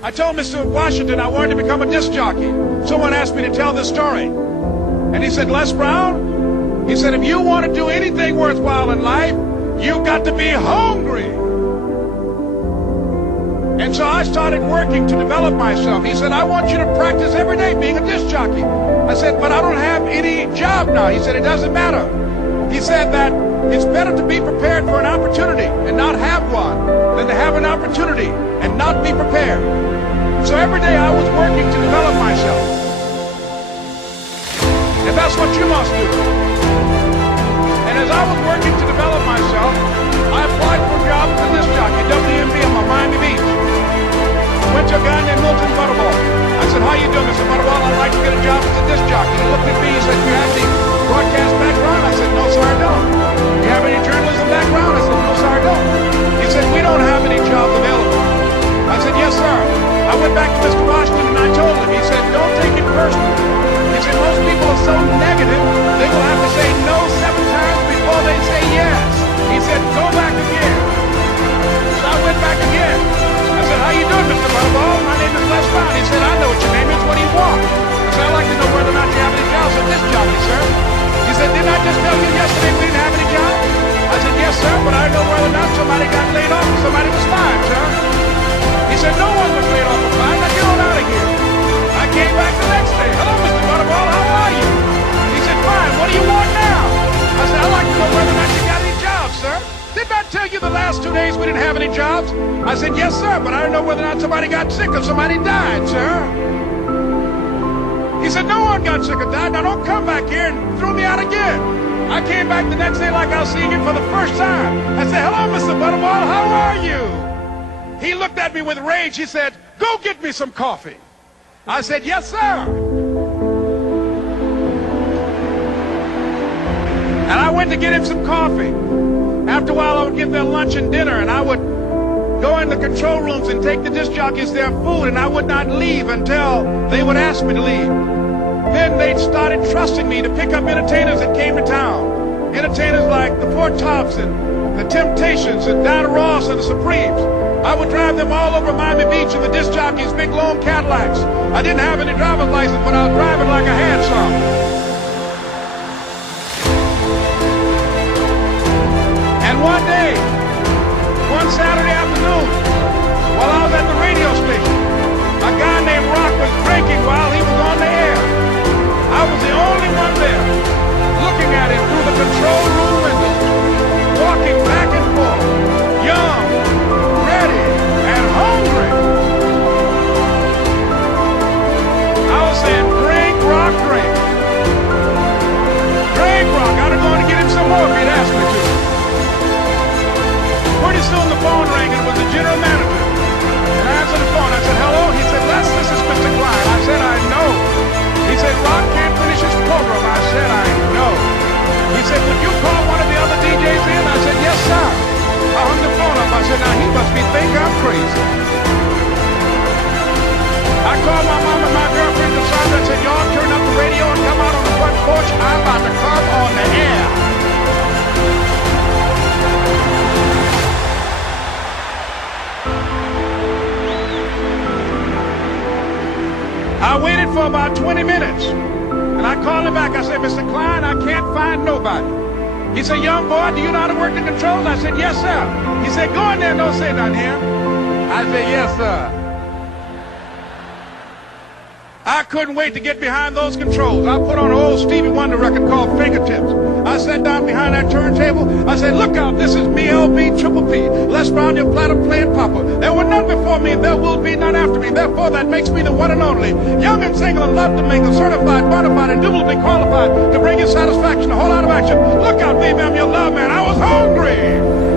I told Mr. Washington I wanted to become a disc jockey. Someone asked me to tell this story. And he said, Les Brown, he said, if you want to do anything worthwhile in life, you've got to be hungry. And so I started working to develop myself. He said, I want you to practice every day being a disc jockey. I said, but I don't have any job now. He said, it doesn't matter. He said that it's better to be prepared for an opportunity and not have one than to have an opportunity and not be prepared. So every day I was working to develop myself. And that's what you must do. And as I was working to develop myself, I applied for a job as a disc jockey, WMB on Miami Beach. Went to a guy named Milton Butterball. I said, how you doing, Mr. Butterball? I'd like to get a job as a disc jockey. He looked at me, he said, do you have any broadcast background? I said, no, sir, I don't. Do you have any journalism background? I said, no, sir, I don't. He said, we don't have any jobs available. I said, yes, sir. I went back to Mr. Washington and I told him, he said, don't take it personally. He said, most people are so negative, they will have to say no 7 times before they say yes. He said, go back again. So I went back again. I said, how you doing, Mr. Butterball? My name is Les Brown. He said, I know what your name is. What do you want? I said, I'd like to know whether or not you have any jobs at this jockey, sir. He said, didn't I just tell you yesterday we didn't have any jobs? I said, yes, sir, but I know whether or not somebody got laid off or somebody was fired, sir. He said, no one was laid off or fired. Now get on out of here. I came back the next day. Hello, Mr. Butterball. How are you? He said, fine. What do you want now? I said, I'd like to know whether or not you got any jobs, sir. Didn't I tell you the last 2 days we didn't have any jobs? I said, yes, sir, but I don't know whether or not somebody got sick or somebody died, sir. He said, no one got sick or died. Now don't come back here and throw me out again. I came back the next day like I was seeing him for the first time. I said, hello, Mr. Butterball, how are you? He looked at me with rage. He said, go get me some coffee. I said, yes, sir. And I went to get him some coffee. After a while, I would get their lunch and dinner, and I would go in the control rooms and take the disc jockeys their food, and I would not leave until they would ask me to leave. Then they started trusting me to pick up entertainers that came to town. Entertainers like the Four Tops and the Temptations and Diana Ross and the Supremes. I would drive them all over Miami Beach in the disc jockeys' big long Cadillacs. I didn't have any driver's license, but I was driving like I had some. And one day, one Saturday afternoon, while I was at the radio station, a guy named Rock was drinking while he was on the air. I was the only one there, looking at him through the control room window, walking back and forth, young, ready, and hungry. I was saying, drink, Rock, drink. Drink, Rock. I'd have gone to get him some more if he'd asked me to. Pretty soon the phone rang and it was the general manager. And I answered the phone. I said, hello? He said, Les, this is Mr. Klein. I said, I know. He said, Rock can't finish his program. I said, I know. He said, would you call one of the other DJs in? I said, yes, sir. I hung the phone up. I said, now he must think I'm crazy. I called my mom and my girlfriend to Sandra and said, y'all turn up the radio and come out on the front porch. I'm about to come on the air. I waited for about 20 minutes, and I called him back. I said, Mr. Klein, I can't find nobody. He said, young boy, do you know how to work the controls? I said, yes, sir. He said, go in there and don't say nothing here. I said, yes, sir. I couldn't wait to get behind those controls. I put on an old Stevie Wonder record called Fingertips. I sat down behind that turntable. I said, look out, this is me, LB, Triple P, Les Brown, your platinum playing papa. There were none before me, and there will be none after me. Therefore, that makes me the one and only. Young and single and love to mingle, certified, bonafide, and indubitably qualified to bring you satisfaction, a whole lot of action. Look out, baby, I'm your love man. I was hungry.